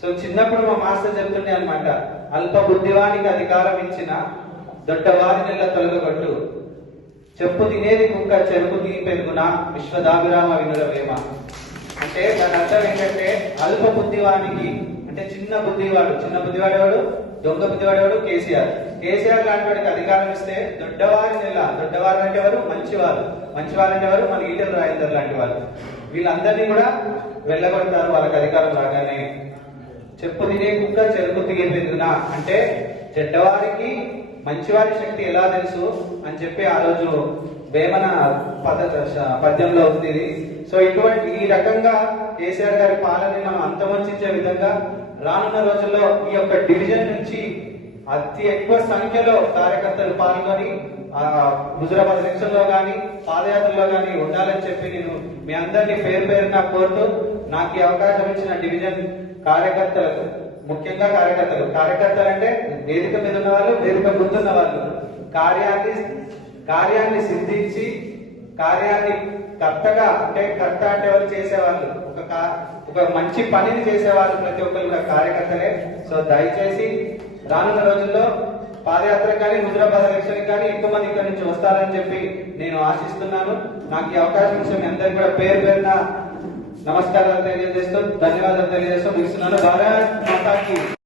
So చిన్నప్పుడు మా master చెప్తుండే అనమాట అల్ప బుద్ధివానికి అధికారం ఇచ్చిన దొడ్డవారి నెల తొలగబట్టు. చెప్పు తినేది కుక్క చెరుపు తీ పెరుగున? విశ్వదాభిరామ వినురవేమ అంటే దాని అర్థం ఏంటంటే అల్ప బుద్ధివానికి అంటే చిన్న బుద్ధివాడు చిన్న బుద్ధివాడు ఎవడు? దొంగ బుద్ధివాడు ఎవడు? కేసీఆర్. కేసీఆర్ లాంటి వాడికి అధికారం ఇస్తే దొడ్డవారి నెల దొడ్డవారు అంటే ఎవరు? మంచివారు. మంచివారు అంటే ఎవరు? మన ఈటలు రాజేందర్ లాంటి వాళ్ళు. వీళ్ళందరినీ కూడా వెళ్ళగొడతారు వాళ్ళకి అధికారం రాగానే. చెప్పు తినేకుండా చెరుకు తిరిగిన అంటే చెడ్డవారికి మంచివారి శక్తి ఎలా తెలుసు? అని చెప్పి ఆ రోజు వేమన పద పద్యంలో ఉంది సో ఇటువంటి ఈ రకంగా కేసీఆర్ గారి పాలనని మనం అంతమొంచే విధంగా రానున్న రోజుల్లో ఈ యొక్క డివిజన్ నుంచి అతి ఎక్కువ సంఖ్యలో కార్యకర్తలు పాల్గొని ఆ హుజురాబాద్ సెక్షన్లో గాని పాదయాత్రలో గాని ఉండాలని చెప్పి నేను మీ అందరినీ పేరు పేరున కోరుతూ నాకు ఈ అవకాశం ఇచ్చిన డివిజన్ కార్యకర్తలకు ముఖ్యంగా కార్యకర్తలు. కార్యకర్తలు అంటే వేదిక మీద ఉన్న వాళ్ళు వేదిక ముందున్న వాళ్ళు కార్యాన్ని కార్యాన్ని సిద్ధించి కార్యాన్ని కర్తగా అంటే కర్త అంటే వాళ్ళు చేసేవాళ్ళు? ఒక ఒక మంచి పనిని చేసేవాళ్ళు ప్రతి ఒక్కరు కార్యకర్తలే. సో దయచేసి రానున్న రోజుల్లో పాదయాత్ర కానీ హుజరాబాద్ ఎలక్షన్ కానీ ఎక్కువ మంది ఇక్కడ నుంచి వస్తారని చెప్పి నేను ఆశిస్తున్నాను. నాకు ఈ అవకాశం ఇచ్చిన మీ అందరికీ కూడా పేరు పేరున నమస్కారాలు తెలియజేస్తూ ధన్యవాదాలు తెలియజేస్తూ ముగిస్తున్నాను. భారత్ మాతాకి.